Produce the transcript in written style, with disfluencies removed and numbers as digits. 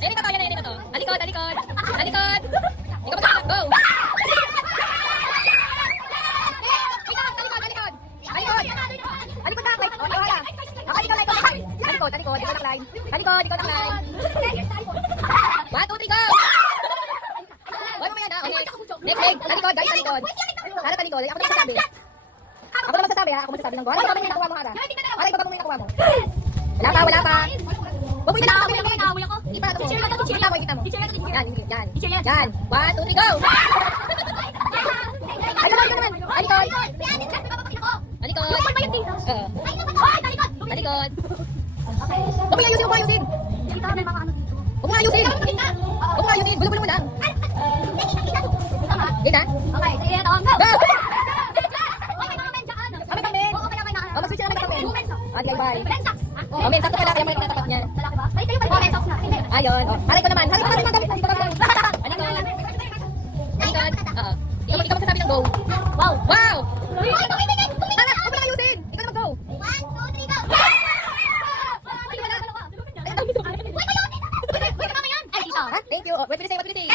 Ayan na to, ayan na to. Alikod, alikod. Alikod. Ikaw ba sa go? Alikod. Alikod na, wait. Okay, wala. Alikod, alikod. Alikod, ikaw lang line. Alikod, ikaw lang line. 1, 2, 3, go! Huwag mo yan, ha? Okay. Next leg. Alikod, guys, alikod. Harap alikod. Ako na magsasabi. Ako na magsasabi, ha? Ako magsasabi ng go. Harap mo yung nakuha mo, Hara. Harap, ibaba mo yung nakuha mo. Wala pa, wala pa. Huwag mo yung nakuha mo. Kita mo. Kita mo, kita mo. Yan, yan. Yan. 1, 2, 3, go! Alikod, naman. Alikod. Alikod. Alikod. Huwag mo ayusin, huwag mo ayusin. Huwag mo ayusin. Huwag mo ayusin, bulong-bulong mo lang. Dito ha? Okay, sige, ito. Go! Go! May pangmen. Oo, kaya kailangan. Mag-switch na naman kami. Women's socks. Okay, bye. Men's socks. Oh, men, sakto pala, kaya mo yung natapat niya. Lalaki ba? Ay, kayo pa yung men's socks na. Hindi. Ayun. Oh, haray ko naman. Haray ko naman yung damit. Hindi ko naman. Alikod. Alikod. Oo. Ikaw magsasabi ng go. Wow. Wow! Uy, tumitingin! Hala, huwag mo lang ayusin. Ikaw na mag-go. 1, 2, 3, go! Ay, wala. Uy, kayo! Uy, kayo! Uy, kasama yan! Ay, dito. Ha? Thank you. Oh, wait, pwede say, what pwede say?